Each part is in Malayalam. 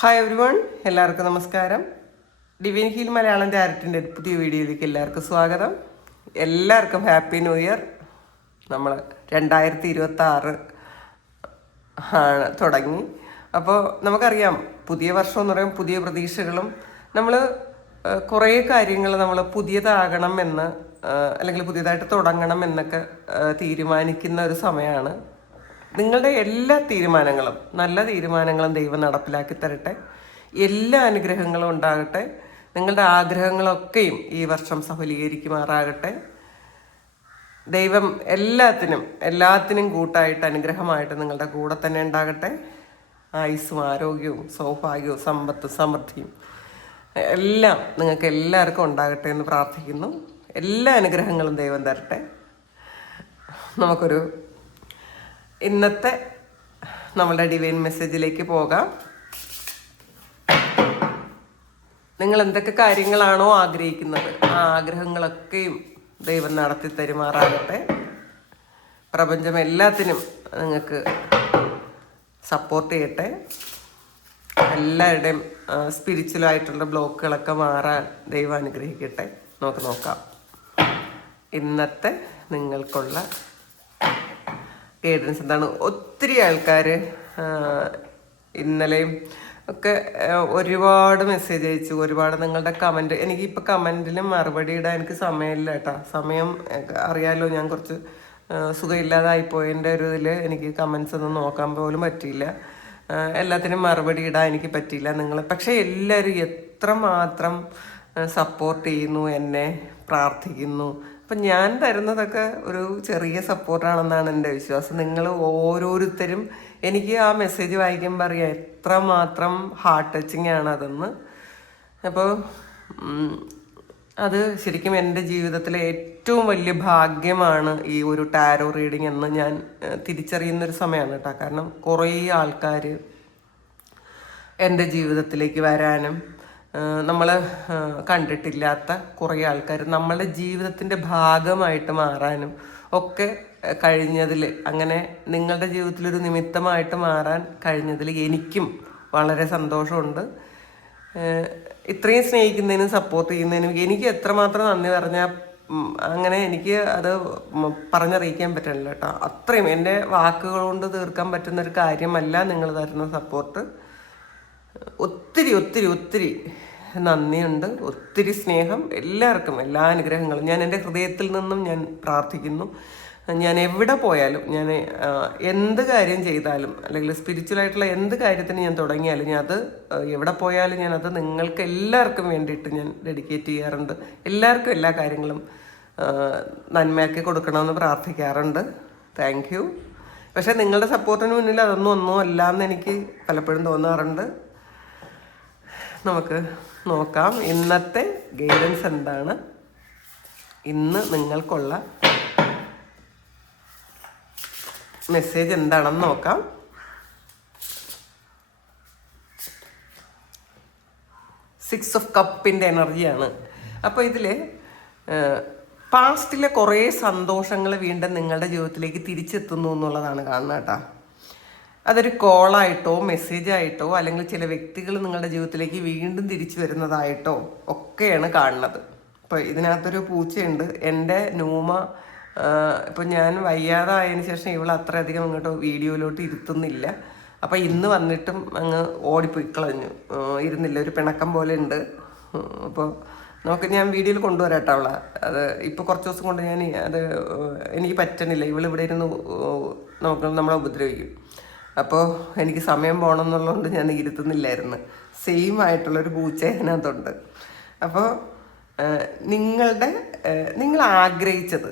ഹായ് എവരി വൺ എല്ലാവർക്കും നമസ്കാരം. ഡിവിൻ ഹിൽ മലയാളം ചാരിറ്റിന്റെ പുതിയ വീഡിയോയിലേക്ക് എല്ലാവർക്കും സ്വാഗതം. എല്ലാവർക്കും ഹാപ്പി ന്യൂ ഇയർ നമ്മൾ രണ്ടായിരത്തി ഇരുപത്തി ആറ് ആണ് തുടങ്ങി. അപ്പോൾ നമുക്കറിയാം പുതിയ വർഷം എന്ന് പറയുമ്പോൾ പുതിയ പ്രതീക്ഷകളും നമ്മൾ കുറേ കാര്യങ്ങൾ നമ്മൾ പുതിയതാകണം എന്ന് അല്ലെങ്കിൽ പുതിയതായിട്ട് തുടങ്ങണം എന്നൊക്കെ തീരുമാനിക്കുന്ന ഒരു സമയമാണ്. നിങ്ങളുടെ എല്ലാ തീരുമാനങ്ങളും നല്ല തീരുമാനങ്ങളും ദൈവം നടപ്പിലാക്കി തരട്ടെ. എല്ലാ അനുഗ്രഹങ്ങളും ഉണ്ടാകട്ടെ. നിങ്ങളുടെ ആഗ്രഹങ്ങളൊക്കെയും ഈ വർഷം സഫലീകരിക്കുമാറാകട്ടെ. ദൈവം എല്ലാത്തിനും എല്ലാത്തിനും കൂട്ടായിട്ട് അനുഗ്രഹമായിട്ട് നിങ്ങളുടെ കൂടെ തന്നെ ഉണ്ടാകട്ടെ. ആയുസ്സും ആരോഗ്യവും സൗഭാഗ്യവും സമ്പത്തും സമൃദ്ധിയും എല്ലാം നിങ്ങൾക്ക് എല്ലാവർക്കും ഉണ്ടാകട്ടെ എന്ന് പ്രാർത്ഥിക്കുന്നു. എല്ലാ അനുഗ്രഹങ്ങളും ദൈവം തരട്ടെ. നമുക്കൊരു ഇന്നത്തെ നമ്മുടെ ഡിവൈൻ മെസ്സേജിലേക്ക് പോകാം. നിങ്ങൾ എന്തൊക്കെ കാര്യങ്ങളാണോ ആഗ്രഹിക്കുന്നത്? ആ ആഗ്രഹങ്ങളൊക്കെയും ദൈവം നടത്തി തരുമാറാകട്ടെ. പ്രപഞ്ചം എല്ലാത്തിനും നിങ്ങൾക്ക് സപ്പോർട്ട് ചെയ്യട്ടെ. എല്ലാവരുടെയും സ്പിരിച്വലായിട്ടുള്ള ബ്ലോക്കുകളൊക്കെ മാറാൻ ദൈവം അനുഗ്രഹിക്കട്ടെ. നമുക്ക് നോക്കാം. ഇന്നത്തെ നിങ്ങൾക്കുള്ള ഗൈഡൻസ് എന്താണ് ഒത്തിരി ആൾക്കാർ ഇന്നലെയും ഒക്കെ ഒരുപാട് മെസ്സേജ് അയച്ചു ഒരുപാട് നിങ്ങളുടെ കമന്റ് എനിക്കിപ്പോൾ കമന്റിന് മറുപടി ഇടാൻ എനിക്ക് സമയമില്ല കേട്ടോ. സമയം അറിയാമല്ലോ ഞാൻ കുറച്ച് സുഖമില്ലാതായിപ്പോയതിന്റെ സുഖമില്ലാതായി പോയതിന്റെ ഒരു ഇതിൽ എനിക്ക് കമൻസ് ഒന്നും നോക്കാൻ പോലും പറ്റിയില്ല. എല്ലാത്തിനും മറുപടി ഇടാൻ എനിക്ക് പറ്റിയില്ല നിങ്ങൾ പക്ഷേ എല്ലാവരും എത്രമാത്രം സപ്പോർട്ട് ചെയ്യുന്നു എന്നെ പ്രാർത്ഥിക്കുന്നു അപ്പം ഞാൻ തരുന്നതൊക്കെ ഒരു ചെറിയ സപ്പോർട്ടാണെന്നാണ് എന്റെ വിശ്വാസം. നിങ്ങൾ ഓരോരുത്തരും എനിക്ക് ആ മെസ്സേജ് വായിക്കുമ്പോൾ അറിയാം എത്രമാത്രം ഹാർട്ട് ടച്ചിങ് ആണ് അതെന്ന്. അപ്പോൾ അത് ശരിക്കും എന്റെ ജീവിതത്തിലെ ഏറ്റവും വലിയ ഭാഗ്യമാണ് ഈ ഒരു ടാരോ റീഡിംഗ് എന്ന് ഞാൻ തിരിച്ചറിയുന്നൊരു സമയമാണ് കേട്ടോ. കാരണം കുറേ ആൾക്കാർ എന്റെ ജീവിതത്തിലേക്ക് വരാനും നമ്മൾ കണ്ടിട്ടില്ലാത്ത കുറേ ആൾക്കാർ നമ്മളുടെ ജീവിതത്തിന്റെ ഭാഗമായിട്ട് മാറാനും ഒക്കെ കഴിഞ്ഞതിൽ അങ്ങനെ നിങ്ങളുടെ ജീവിതത്തിലൊരു നിമിത്തമായിട്ട് മാറാൻ കഴിഞ്ഞതിൽ എനിക്കും വളരെ സന്തോഷമുണ്ട്. ഇത്രയും സ്നേഹിക്കുന്നതിനും സപ്പോർട്ട് ചെയ്യുന്നതിനും എനിക്ക് എത്രമാത്രം നന്ദി പറഞ്ഞാൽ അങ്ങനെ എനിക്ക് അത് പറഞ്ഞറിയിക്കാൻ പറ്റില്ല കേട്ടോ. അത്രയും എന്റെ വാക്കുകൾ കൊണ്ട് തീർക്കാൻ പറ്റുന്ന ഒരു കാര്യമല്ല നിങ്ങൾ തരുന്ന സപ്പോർട്ട് ഒത്തിരി ഒത്തിരി ഒത്തിരി നന്ദിയുണ്ട്. ഒത്തിരി സ്നേഹം. എല്ലാവർക്കും എല്ലാ അനുഗ്രഹങ്ങളും. ഞാൻ എന്റെ ഹൃദയത്തിൽ നിന്നും ഞാൻ പ്രാർത്ഥിക്കുന്നു. ഞാൻ എവിടെ പോയാലും ഞാൻ എന്ത് കാര്യം ചെയ്താലും അല്ലെങ്കിൽ സ്പിരിച്വൽ ആയിട്ടുള്ള എന്ത് കാര്യത്തിന് ഞാൻ തുടങ്ങിയാലും ഞാൻ അത് എവിടെ പോയാലും ഞാൻ നിങ്ങൾക്ക് എല്ലാവർക്കും വേണ്ടിയിട്ട് ഞാൻ ഡെഡിക്കേറ്റ് ചെയ്യാറുണ്ട്. എല്ലാവർക്കും എല്ലാ കാര്യങ്ങളും നന്മയാക്കി കൊടുക്കണമെന്ന് പ്രാർത്ഥിക്കാറുണ്ട്. താങ്ക് യു പക്ഷേ നിങ്ങളുടെ സപ്പോർട്ടിന് മുന്നിൽ അതൊന്നും ഒന്നും അല്ല എന്ന് എനിക്ക് പലപ്പോഴും തോന്നാറുണ്ട്. നമുക്ക് നോക്കാം. ഇന്നത്തെ ഗൈഡൻസ് എന്താണ്? ഇന്ന് നിങ്ങൾക്കുള്ള മെസ്സേജ് എന്താണെന്ന് നോക്കാം. സിക്സ് ഓഫ് കപ്പിന്റെ എനർജിയാണ് അപ്പോൾ ഇതിൽ പാസ്റ്റിലെ കുറേ സന്തോഷങ്ങൾ വീണ്ടും നിങ്ങളുടെ ജീവിതത്തിലേക്ക് തിരിച്ചെത്തുന്നു എന്നുള്ളതാണ് കാണുന്നത് കേട്ടോ. അതൊരു കോളായിട്ടോ മെസ്സേജ് ആയിട്ടോ അല്ലെങ്കിൽ ചില വ്യക്തികൾ നിങ്ങളുടെ ജീവിതത്തിലേക്ക് വീണ്ടും തിരിച്ചു വരുന്നതായിട്ടോ ഒക്കെയാണ് കാണുന്നത്. ഇപ്പോൾ ഇതിനകത്തൊരു പൂച്ചയുണ്ട്. എന്റെ നൂമ ഇപ്പോൾ ഞാൻ വയ്യാതായതിനു ശേഷം ഇവൾ അത്രയധികം ഇങ്ങോട്ട് വീഡിയോയിലോട്ട് ഇരുത്തുന്നില്ല. അപ്പോൾ ഇന്ന് വന്നിട്ടും അങ്ങ് ഓടിപ്പോയി കളഞ്ഞു. ഇരുന്നില്ല. ഒരു പിണക്കം പോലെ ഉണ്ട്. അപ്പോൾ നമുക്ക് ഞാൻ വീഡിയോയിൽ കൊണ്ടുവരാട്ടോ അവളെ. അത് ഇപ്പോൾ കുറച്ച് ദിവസം കൊണ്ട് ഞാൻ അത് എനിക്ക് പറ്റണില്ല. ഇവൾ ഇവിടെ ഇരുന്ന് നമുക്ക് നമ്മളെ ഉപദ്രവിക്കും. അപ്പോൾ എനിക്ക് സമയം പോകണം എന്നുള്ളതുകൊണ്ട് ഞാൻ ഇരുത്തുന്നില്ലായിരുന്നു. സെയിം ആയിട്ടുള്ളൊരു പൂച്ച അതിനകത്തുണ്ട് അപ്പോൾ നിങ്ങളുടെ നിങ്ങൾ ആഗ്രഹിച്ചത്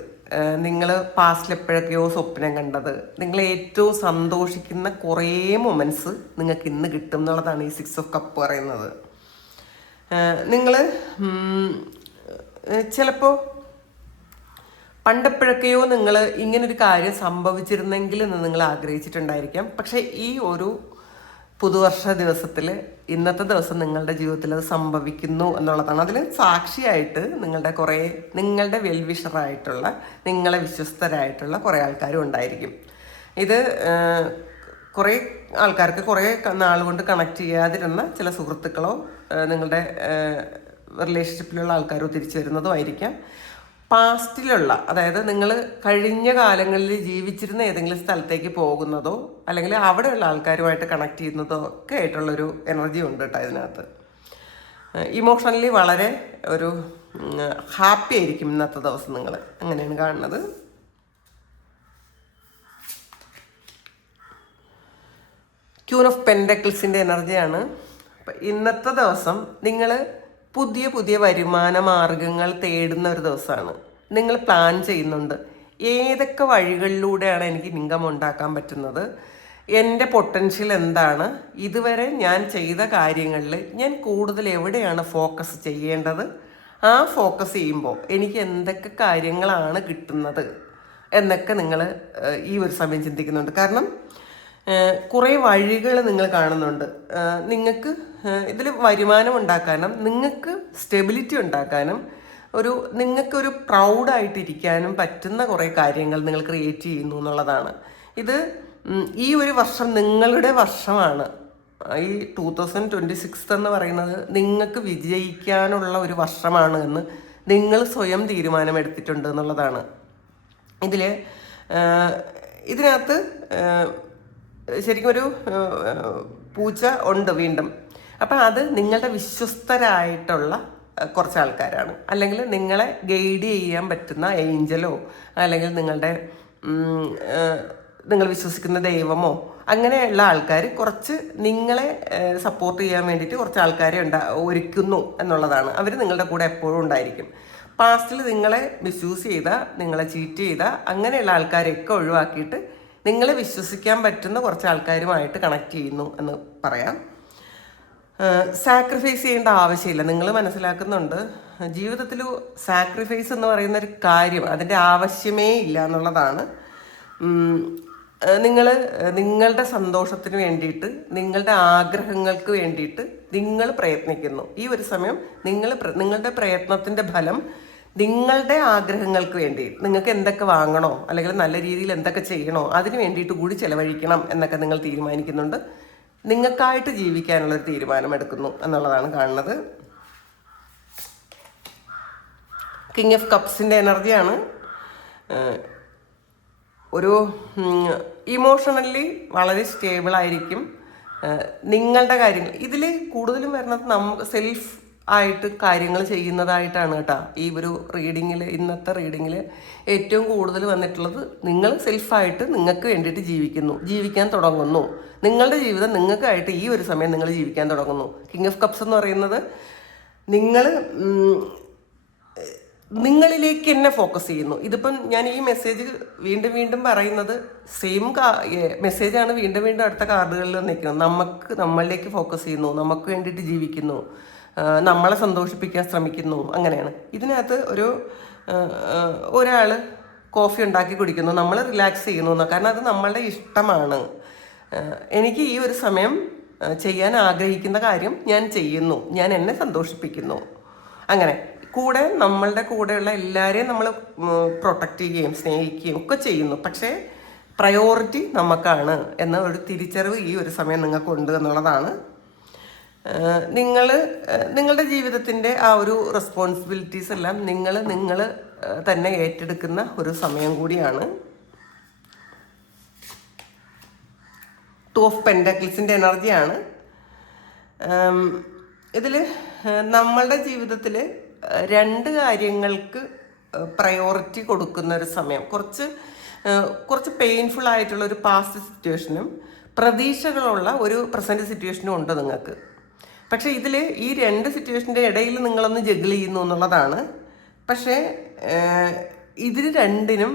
നിങ്ങൾ പാസ്റ്റിൽ എപ്പോഴൊക്കെയോ സ്വപ്നം കണ്ടത് നിങ്ങൾ ഏറ്റവും സന്തോഷിക്കുന്ന കുറേ മൊമെന്റ്സ് നിങ്ങൾക്ക് ഇന്ന് കിട്ടും എന്നുള്ളതാണ് ഈ സിക്സ് ഓഫ് കപ്പ് പറയുന്നത്. നിങ്ങൾ ചിലപ്പോൾ പണ്ടെപ്പോഴൊക്കെയോ നിങ്ങൾ ഇങ്ങനൊരു കാര്യം സംഭവിച്ചിരുന്നെങ്കിൽ എന്ന് നിങ്ങൾ ആഗ്രഹിച്ചിട്ടുണ്ടായിരിക്കാം. പക്ഷേ ഈ ഒരു പുതുവർഷ ദിവസത്തിൽ ഇന്നത്തെ ദിവസം നിങ്ങളുടെ ജീവിതത്തിൽ അത് സംഭവിക്കുന്നു എന്നുള്ളതാണ്. അതിൽ സാക്ഷിയായിട്ട് നിങ്ങളുടെ കുറേ നിങ്ങളുടെ വെൽവിഷറായിട്ടുള്ള നിങ്ങളെ വിശ്വസ്തരായിട്ടുള്ള കുറേ ആൾക്കാരും ഉണ്ടായിരിക്കും. ഇത് കുറേ ആൾക്കാർക്ക് കുറേ നാൾ കൊണ്ട് കണക്ട് ചെയ്യാതിരുന്ന ചില സുഹൃത്തുക്കളോ നിങ്ങളുടെ റിലേഷൻഷിപ്പിലുള്ള ആൾക്കാരോ തിരിച്ചു വരുന്നതും ആയിരിക്കാം പാസ്റ്റിലുള്ള അതായത് നിങ്ങൾ കഴിഞ്ഞ കാലങ്ങളിൽ ജീവിച്ചിരുന്ന ഏതെങ്കിലും സ്ഥലത്തേക്ക് പോകുന്നതോ അല്ലെങ്കിൽ അവിടെയുള്ള ആൾക്കാരുമായിട്ട് കണക്ട് ചെയ്യുന്നതോ ഒക്കെ ആയിട്ടുള്ളൊരു എനർജി ഉണ്ട് കേട്ടോ ഇതിനകത്ത്. ഇമോഷണലി വളരെ ഒരു ഹാപ്പി ആയിരിക്കും ഇന്നത്തെ ദിവസം നിങ്ങൾ അങ്ങനെയാണ് കാണുന്നത്. ക്യൂൺ ഓഫ് പെൻഡക്കിൾസിന്റെ എനർജിയാണ് അപ്പം ഇന്നത്തെ ദിവസം നിങ്ങൾ പുതിയ പുതിയ വരുമാന മാർഗങ്ങൾ തേടുന്ന ഒരു ദിവസമാണ്. നിങ്ങൾ പ്ലാൻ ചെയ്യുന്നുണ്ട്. ഏതൊക്കെ വഴികളിലൂടെയാണ് എനിക്ക് ഇൻകം ഉണ്ടാക്കാൻ പറ്റുന്നത്? എന്റെ പൊട്ടൻഷ്യൽ എന്താണ്? ഇതുവരെ ഞാൻ ചെയ്ത കാര്യങ്ങളിൽ ഞാൻ കൂടുതൽ എവിടെയാണ് ഫോക്കസ് ചെയ്യേണ്ടത്? ആ ഫോക്കസ് ചെയ്യുമ്പോൾ എനിക്ക് എന്തൊക്കെ കാര്യങ്ങളാണ് കിട്ടുന്നത്? എന്നൊക്കെ നിങ്ങൾ ഈ ഒരു സമയം ചിന്തിക്കുന്നുണ്ട്. കാരണം കുറേ വഴികൾ നിങ്ങൾ കാണുന്നുണ്ട്. നിങ്ങൾക്ക് ഇതിൽ വരുമാനം ഉണ്ടാക്കാനും നിങ്ങൾക്ക് സ്റ്റെബിലിറ്റി ഉണ്ടാക്കാനും ഒരു നിങ്ങൾക്കൊരു പ്രൗഡായിട്ടിരിക്കാനും പറ്റുന്ന കുറേ കാര്യങ്ങൾ നിങ്ങൾ ക്രിയേറ്റ് ചെയ്യുന്നു എന്നുള്ളതാണ്. ഇത് ഈ ഒരു വർഷം നിങ്ങളുടെ വർഷമാണ്. ഈ ടൂ തൗസൻഡ് ട്വന്റി സിക്സ് എന്ന് പറയുന്നത് നിങ്ങൾക്ക് വിജയിക്കാനുള്ള ഒരു വർഷമാണ് എന്ന് നിങ്ങൾ സ്വയം തീരുമാനമെടുത്തിട്ടുണ്ട് എന്നുള്ളതാണ്. ഇതിൽ ഇതിനകത്ത് ശരിക്കും ഒരു പൂച്ച ഉണ്ട് വീണ്ടും. അപ്പം അത് നിങ്ങളുടെ വിശ്വസ്തരായിട്ടുള്ള കുറച്ച് ആൾക്കാരാണ് അല്ലെങ്കിൽ നിങ്ങളെ ഗൈഡ് ചെയ്യാൻ പറ്റുന്ന ഏഞ്ചലോ അല്ലെങ്കിൽ നിങ്ങളുടെ നിങ്ങൾ വിശ്വസിക്കുന്ന ദൈവമോ അങ്ങനെയുള്ള ആൾക്കാർ കുറച്ച് നിങ്ങളെ സപ്പോർട്ട് ചെയ്യാൻ വേണ്ടിയിട്ട് കുറച്ച് ആൾക്കാരെ ഉണ്ടാ ഒരുക്കുന്നു എന്നുള്ളതാണ്. അവർ നിങ്ങളുടെ കൂടെ എപ്പോഴും ഉണ്ടായിരിക്കും. പാസ്റ്റിൽ നിങ്ങളെ മിസ്യൂസ് ചെയ്ത നിങ്ങളെ ചീറ്റ് ചെയ്ത അങ്ങനെയുള്ള ആൾക്കാരെയൊക്കെ ഒഴിവാക്കിയിട്ട് നിങ്ങളെ വിശ്വസിക്കാൻ പറ്റുന്ന കുറച്ച് ആൾക്കാരുമായിട്ട് കണക്ട് ചെയ്യുന്നു എന്ന് പറയാം. സാക്രിഫൈസ് ചെയ്യേണ്ട ആവശ്യമില്ല. നിങ്ങൾ മനസ്സിലാക്കുന്നുണ്ട് ജീവിതത്തിൽ സാക്രിഫൈസ് എന്ന് പറയുന്ന ഒരു കാര്യം അതിന്റെ ആവശ്യമേ ഇല്ല എന്നുള്ളതാണ്. നിങ്ങൾ നിങ്ങളുടെ സന്തോഷത്തിന് വേണ്ടിയിട്ട് നിങ്ങളുടെ ആഗ്രഹങ്ങൾക്ക് വേണ്ടിയിട്ട് നിങ്ങൾ പ്രയത്നിക്കുന്നു. ഈ ഒരു സമയം നിങ്ങൾ നിങ്ങളുടെ പ്രയത്നത്തിന്റെ ഫലം നിങ്ങളുടെ ആഗ്രഹങ്ങൾക്ക് വേണ്ടി നിങ്ങൾക്ക് എന്തൊക്കെ വാങ്ങണോ അല്ലെങ്കിൽ നല്ല രീതിയിൽ എന്തൊക്കെ ചെയ്യണോ അതിന് വേണ്ടിയിട്ട് കൂടി ചെലവഴിക്കണം എന്നൊക്കെ നിങ്ങൾ തീരുമാനിക്കുന്നുണ്ട്. നിങ്ങൾക്കായിട്ട് ജീവിക്കാനുള്ളൊരു തീരുമാനം എടുക്കുന്നു എന്നുള്ളതാണ് കാണുന്നത്. കിങ് ഓഫ് കപ്സിന്റെ എനർജിയാണ്. ഒരു ഇമോഷണലി വളരെ സ്റ്റേബിൾ ആയിരിക്കും. നിങ്ങളുടെ കാര്യങ്ങൾ ഇതിൽ കൂടുതലും വരുന്നത് നമുക്ക് സെൽഫ് ആയിട്ട് കാര്യങ്ങൾ ചെയ്യുന്നതായിട്ടാണ് കേട്ടോ ഈ ഒരു റീഡിങ്ങിൽ ഇന്നത്തെ റീഡിങ്ങിൽ ഏറ്റവും കൂടുതൽ വന്നിട്ടുള്ളത്. നിങ്ങൾ സെൽഫായിട്ട് നിങ്ങൾക്ക് വേണ്ടിയിട്ട് ജീവിക്കുന്നു. ജീവിക്കാൻ തുടങ്ങുന്നു. നിങ്ങളുടെ ജീവിതം നിങ്ങൾക്കായിട്ട് ഈ ഒരു സമയം നിങ്ങൾ ജീവിക്കാൻ തുടങ്ങുന്നു. കിങ് ഓഫ് കപ്സ് എന്ന് പറയുന്നത് നിങ്ങൾ നിങ്ങളിലേക്ക് എന്നെ ഫോക്കസ് ചെയ്യുന്നു. ഇതിപ്പം ഞാൻ ഈ മെസ്സേജ് വീണ്ടും വീണ്ടും പറയുന്നത് സെയിം കാ മെസ്സേജാണ് വീണ്ടും വീണ്ടും അടുത്ത കാർഡുകളിൽ നിൽക്കുന്നത് നമുക്ക് നമ്മളിലേക്ക് ഫോക്കസ് ചെയ്യുന്നു. നമുക്ക് വേണ്ടിയിട്ട് ജീവിക്കുന്നു. നമ്മളെ സന്തോഷിപ്പിക്കാൻ ശ്രമിക്കുന്നു. അങ്ങനെയാണ്. ഇതിനകത്ത് ഒരു ഒരാൾ കോഫി ഉണ്ടാക്കി കുടിക്കുന്നു. നമ്മൾ റിലാക്സ് ചെയ്യുന്നു കാരണം അത് നമ്മളുടെ ഇഷ്ടമാണ്. എനിക്ക് ഈ ഒരു സമയം ചെയ്യാൻ ആഗ്രഹിക്കുന്ന കാര്യം ഞാൻ ചെയ്യുന്നു. ഞാൻ എന്നെ സന്തോഷിപ്പിക്കുന്നു. അങ്ങനെ. കൂടെ നമ്മളുടെ കൂടെയുള്ള എല്ലാവരെയും നമ്മൾ പ്രൊട്ടക്റ്റ് ചെയ്യുകയും സ്നേഹിക്കുകയും ഒക്കെ ചെയ്യുന്നു. പക്ഷേ പ്രയോറിറ്റി നമുക്കാണ് എന്ന ഒരു തിരിച്ചറിവ് ഈ ഒരു സമയം നിങ്ങൾക്കുണ്ട് എന്നുള്ളതാണ് നിങ്ങൾ നിങ്ങളുടെ ജീവിതത്തിന്റെ ആ ഒരു റെസ്പോൺസിബിലിറ്റീസ് എല്ലാം നിങ്ങൾ നിങ്ങൾ തന്നെ ഏറ്റെടുക്കുന്ന ഒരു സമയം കൂടിയാണ്. ടു ഓഫ് പെൻഡക്കിൾസിന്റെ എനർജിയാണ്. ഇതിൽ നമ്മളുടെ ജീവിതത്തിൽ രണ്ട് കാര്യങ്ങൾക്ക് പ്രയോറിറ്റി കൊടുക്കുന്ന ഒരു സമയം. കുറച്ച് കുറച്ച് പെയിൻഫുൾ ആയിട്ടുള്ള ഒരു പാസ്റ്റ് സിറ്റുവേഷനും പ്രതീക്ഷകളുള്ള ഒരു പ്രസന്റ് സിറ്റുവേഷനും ഉണ്ട് നിങ്ങൾക്ക്. പക്ഷേ ഇതിൽ ഈ രണ്ട് സിറ്റുവേഷന്റെ ഇടയിൽ നിങ്ങളൊന്ന് ജഗിൾ ചെയ്യുന്നു എന്നുള്ളതാണ്. പക്ഷേ ഇതിന് രണ്ടിനും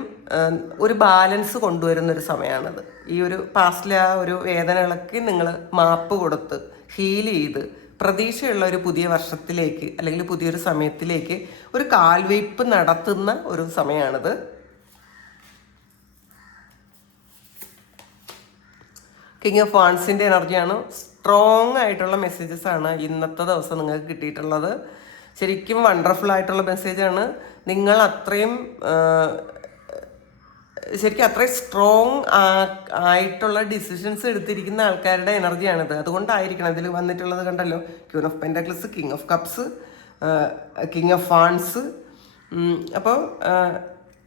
ഒരു ബാലൻസ് കൊണ്ടുവരുന്ന ഒരു സമയമാണത് ഈ ഒരു പാസ്റ്റിലെ ആ ഒരു വേദനകളൊക്കെ നിങ്ങൾ മാപ്പ് കൊടുത്ത് ഹീൽ ചെയ്ത് പ്രതീക്ഷയുള്ള ഒരു പുതിയ വർഷത്തിലേക്ക് അല്ലെങ്കിൽ പുതിയൊരു സമയത്തിലേക്ക് ഒരു കാൽവയ്പ് നടത്തുന്ന ഒരു സമയമാണിത് കിങ് ഓഫ് വാൺസിന്റെ എനർജിയാണ്. സ്ട്രോങ് ആയിട്ടുള്ള മെസ്സേജസ് ആണ് ഇന്നത്തെ ദിവസം നിങ്ങൾക്ക് കിട്ടിയിട്ടുള്ളത്. ശരിക്കും വണ്ടർഫുൾ ആയിട്ടുള്ള മെസ്സേജാണ് നിങ്ങൾ അത്രയും ശരിക്കും അത്രയും സ്ട്രോങ് ആയിട്ടുള്ള ഡിസിഷൻസ് എടുത്തിരിക്കുന്ന ആൾക്കാരുടെ എനർജിയാണിത്. അതുകൊണ്ടായിരിക്കണം ഇതിൽ വന്നിട്ടുള്ളത് കണ്ടല്ലോ. Queen of pentacles king of cups king of ഫാൺസ് അപ്പോൾ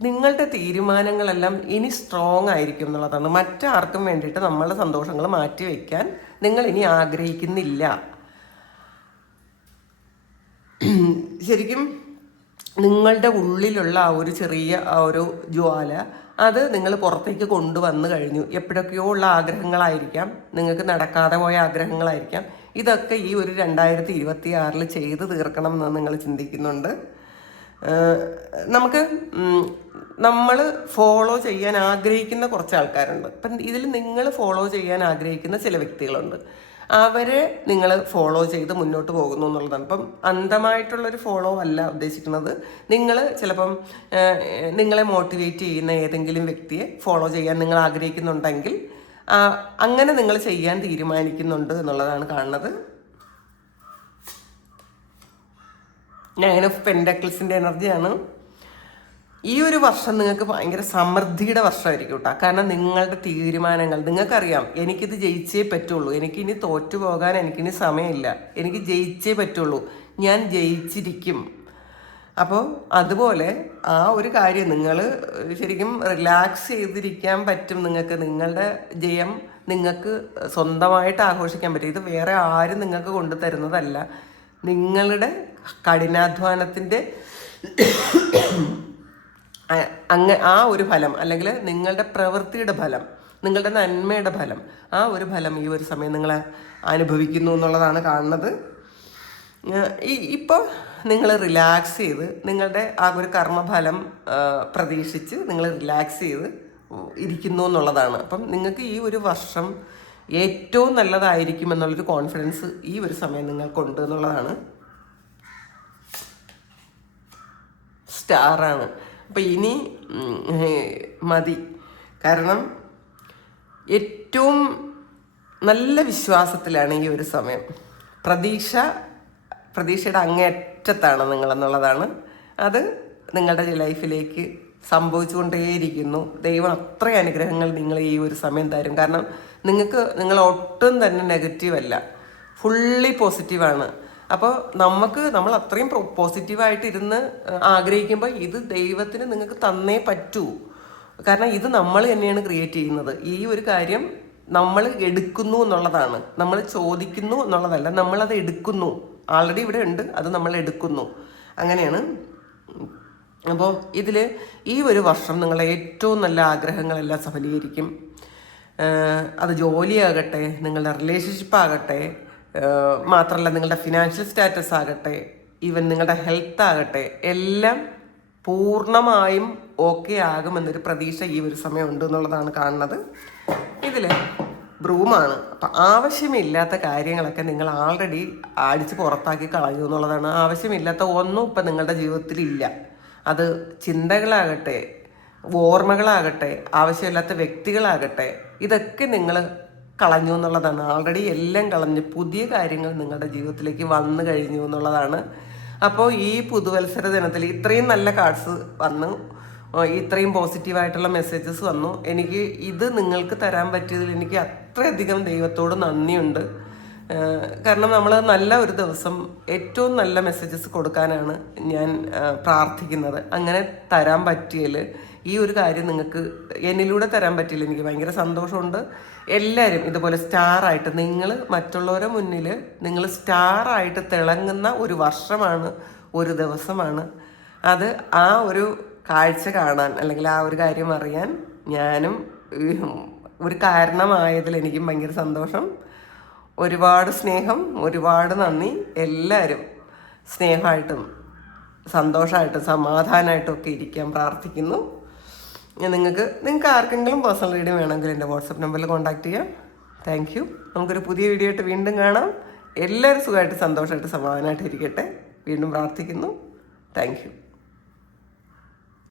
നിങ്ങളുടെ തീരുമാനങ്ങളെല്ലാം ഇനി സ്ട്രോങ് ആയിരിക്കും എന്നുള്ളതാണ്. മറ്റാർക്കും വേണ്ടിയിട്ട് നമ്മളുടെ സന്തോഷങ്ങൾ മാറ്റി വയ്ക്കാൻ നിങ്ങൾ ഇനി ആഗ്രഹിക്കുന്നില്ല. ശരിക്കും നിങ്ങളുടെ ഉള്ളിലുള്ള ആ ഒരു ചെറിയ ആ ഒരു ജ്വാല അത് നിങ്ങൾ പുറത്തേക്ക് കൊണ്ടുവന്നു കഴിഞ്ഞു. എപ്പോഴൊക്കെയോ ഉള്ള ആഗ്രഹങ്ങളായിരിക്കാം. നിങ്ങൾക്ക് നടക്കാതെ പോയ ആഗ്രഹങ്ങളായിരിക്കാം. ഇതൊക്കെ ഈ ഒരു രണ്ടായിരത്തി ഇരുപത്തി ആറിൽ ചെയ്ത് തീർക്കണം എന്ന് നിങ്ങൾ ചിന്തിക്കുന്നുണ്ട്. നമുക്ക് നമ്മൾ ഫോളോ ചെയ്യാൻ ആഗ്രഹിക്കുന്ന കുറച്ച് ആൾക്കാരുണ്ട് അപ്പം ഇതിൽ നിങ്ങൾ ഫോളോ ചെയ്യാൻ ആഗ്രഹിക്കുന്ന ചില വ്യക്തികളുണ്ട്. അവരെ നിങ്ങൾ ഫോളോ ചെയ്ത് മുന്നോട്ട് പോകുന്നു എന്നുള്ളതാണ്. അപ്പം അന്ധമായിട്ടുള്ളൊരു ഫോളോ അല്ല ഉദ്ദേശിക്കുന്നത്. നിങ്ങൾ ചിലപ്പം നിങ്ങളെ മോട്ടിവേറ്റ് ചെയ്യുന്ന ഏതെങ്കിലും വ്യക്തിയെ ഫോളോ ചെയ്യാൻ നിങ്ങൾ ആഗ്രഹിക്കുന്നുണ്ടെങ്കിൽ അങ്ങനെ നിങ്ങൾ ചെയ്യാൻ തീരുമാനിക്കുന്നുണ്ട് എന്നുള്ളതാണ് കാണുന്നത്. നയൻ ഓഫ് പെൻഡക്കിൾസിന്റെ എനർജിയാണ് ഈ ഒരു വർഷം നിങ്ങൾക്ക് ഭയങ്കര സമൃദ്ധിയുടെ വർഷമായിരിക്കും കേട്ടോ കാരണം നിങ്ങളുടെ തീരുമാനങ്ങൾ നിങ്ങൾക്കറിയാം എനിക്കിത് ജയിച്ചേ പറ്റുള്ളൂ. എനിക്കിനി തോറ്റു പോകാൻ എനിക്കിനി സമയമില്ല. എനിക്ക് ജയിച്ചേ പറ്റുള്ളൂ. ഞാൻ ജയിച്ചിരിക്കും. അപ്പോൾ അതുപോലെ ആ ഒരു കാര്യം നിങ്ങൾ ശരിക്കും റിലാക്സ് ചെയ്തിരിക്കാൻ പറ്റും നിങ്ങൾക്ക്. നിങ്ങളുടെ ജയം നിങ്ങൾക്ക് സ്വന്തമായിട്ട് ആഘോഷിക്കാൻ പറ്റും. ഇത് വേറെ ആരും നിങ്ങൾക്ക് കൊണ്ടു തരുന്നതല്ല. നിങ്ങളുടെ കഠിനാധ്വാനത്തിന്റെ അങ്ങ് ആ ഒരു ഫലം അല്ലെങ്കിൽ നിങ്ങളുടെ പ്രവൃത്തിയുടെ ഫലം നിങ്ങളുടെ നന്മയുടെ ഫലം ആ ഒരു ഫലം ഈ ഒരു സമയം നിങ്ങൾ അനുഭവിക്കുന്നു എന്നുള്ളതാണ് കാണുന്നത്. ഈ ഇപ്പോൾ നിങ്ങൾ റിലാക്സ് ചെയ്ത് നിങ്ങളുടെ ആ ഒരു കർമ്മഫലം പ്രതീക്ഷിച്ച് നിങ്ങൾ റിലാക്സ് ചെയ്ത് ഇരിക്കുന്നു എന്നുള്ളതാണ്. അപ്പം നിങ്ങൾക്ക് ഈ ഒരു വർഷം ഏറ്റവും നല്ലതായിരിക്കും എന്നുള്ളൊരു കോൺഫിഡൻസ് ഈ ഒരു സമയം നിങ്ങൾക്കുണ്ട് എന്നുള്ളതാണ്. സ്റ്റാറാണ് അപ്പം ഇനി മതി. കാരണം ഏറ്റവും നല്ല വിശ്വാസത്തിലാണ് ഈ ഒരു സമയം. പ്രതീക്ഷ പ്രതീക്ഷയുടെ അങ്ങേറ്റത്താണ് നിങ്ങളെന്നുള്ളതാണ്. അത് നിങ്ങളുടെ ലൈഫിലേക്ക് സംഭവിച്ചുകൊണ്ടേയിരിക്കുന്നു. ദൈവം അത്രയും അനുഗ്രഹങ്ങൾ നിങ്ങൾ ഈ ഒരു സമയം തരും. കാരണം നിങ്ങൾക്ക് നിങ്ങൾ ഒട്ടും തന്നെ നെഗറ്റീവ് അല്ല ഫുള്ളി പോസിറ്റീവാണ്. അപ്പോൾ നമുക്ക് നമ്മൾ അത്രയും പോസിറ്റീവായിട്ട് ഇരുന്ന് ആഗ്രഹിക്കുമ്പോൾ ഇത് ദൈവത്തിന് നിങ്ങൾക്ക് തന്നേ പറ്റൂ. കാരണം ഇത് നമ്മൾ തന്നെയാണ് ക്രിയേറ്റ് ചെയ്യുന്നത്. ഈ ഒരു കാര്യം നമ്മൾ എടുക്കുന്നു എന്നുള്ളതാണ്. നമ്മൾ ചോദിക്കുന്നു എന്നുള്ളതല്ല. നമ്മളത് എടുക്കുന്നു. ആൾറെഡി ഇവിടെ ഉണ്ട്. അത് നമ്മൾ എടുക്കുന്നു. അങ്ങനെയാണ്. അപ്പോൾ ഇതിൽ ഈ ഒരു വർഷം നിങ്ങളുടെ ഏറ്റവും നല്ല ആഗ്രഹങ്ങളെല്ലാം സഫലീകരിക്കും. അത് ജോലിയാകട്ടെ നിങ്ങളുടെ റിലേഷൻഷിപ്പ് ആകട്ടെ മാത്രമല്ല നിങ്ങളുടെ ഫിനാൻഷ്യൽ സ്റ്റാറ്റസ് ആകട്ടെ ഈവൻ നിങ്ങളുടെ ഹെൽത്ത് ആകട്ടെ എല്ലാം പൂർണമായും ഓക്കെ ആകുമെന്നൊരു പ്രതീക്ഷ ഈ ഒരു സമയം ഉണ്ട് എന്നുള്ളതാണ് കാണുന്നത്. ഇതിൽ ബ്രൂമാണ്. അപ്പം ആവശ്യമില്ലാത്ത കാര്യങ്ങളൊക്കെ നിങ്ങൾ ആൾറെഡി അടിച്ച് പുറത്താക്കി കളയൂ എന്നുള്ളതാണ്. ആവശ്യമില്ലാത്ത ഒന്നും ഇപ്പം നിങ്ങളുടെ ജീവിതത്തിലില്ല അത് ചിന്തകളാകട്ടെ ഓർമ്മകളാകട്ടെ ആവശ്യമില്ലാത്ത വ്യക്തികളാകട്ടെ ഇതൊക്കെ നിങ്ങൾ കളഞ്ഞു എന്നുള്ളതാണ്. ആൾറെഡി എല്ലാം കളഞ്ഞ്. പുതിയ കാര്യങ്ങൾ നിങ്ങളുടെ ജീവിതത്തിലേക്ക് വന്നു കഴിഞ്ഞു എന്നുള്ളതാണ്. അപ്പോൾ ഈ പുതുവത്സര ദിനത്തിൽ ഇത്രയും നല്ല കാർഡ്സ് വന്നു. ഇത്രയും പോസിറ്റീവായിട്ടുള്ള മെസ്സേജസ് വന്നു. എനിക്ക് ഇത് നിങ്ങൾക്ക് തരാൻ പറ്റിയതിൽ എനിക്ക് അത്രയധികം ദൈവത്തോട് നന്ദിയുണ്ട്. കാരണം നമ്മൾ നല്ല ഒരു ദിവസം ഏറ്റവും നല്ല മെസ്സേജസ് കൊടുക്കാനാണ് ഞാൻ പ്രാർത്ഥിക്കുന്നത്. അങ്ങനെ തരാൻ പറ്റിയതിൽ ഈ ഒരു കാര്യം നിങ്ങൾക്ക് എന്നിലൂടെ തരാൻ പറ്റില്ല. എനിക്ക് ഭയങ്കര സന്തോഷമുണ്ട്. എല്ലാവരും ഇതുപോലെ സ്റ്റാറായിട്ട് നിങ്ങൾ മറ്റുള്ളവരെ മുന്നിൽ നിങ്ങൾ സ്റ്റാറായിട്ട് തിളങ്ങുന്ന ഒരു വർഷമാണ് ഒരു ദിവസമാണ്. അത് ആ ഒരു കാഴ്ച കാണാൻ അല്ലെങ്കിൽ ആ ഒരു കാര്യം അറിയാൻ ഞാനും ഒരു കാരണമായതിൽ എനിക്കും ഭയങ്കര സന്തോഷം. ഒരുപാട് സ്നേഹം ഒരുപാട് നന്ദി. എല്ലാവരും സ്നേഹമായിട്ടും സന്തോഷമായിട്ടും സമാധാനമായിട്ടും ഒക്കെ ഇരിക്കാൻ പ്രാർത്ഥിക്കുന്നു. ഞാൻ നിങ്ങൾക്ക് നിങ്ങൾക്ക് ആർക്കെങ്കിലും പേഴ്സണൽ റീഡിങ് വേണമെങ്കിൽ എന്റെ വാട്സപ്പ് നമ്പറിൽ കോൺടാക്ട് ചെയ്യാം. താങ്ക് യു നമുക്കൊരു പുതിയ വീഡിയോ ആയിട്ട് വീണ്ടും കാണാം. എല്ലാവരും സുഖമായിട്ട് സന്തോഷമായിട്ട് സമാധാനമായിട്ട് ഇരിക്കട്ടെ. വീണ്ടും പ്രാർത്ഥിക്കുന്നു. Thank you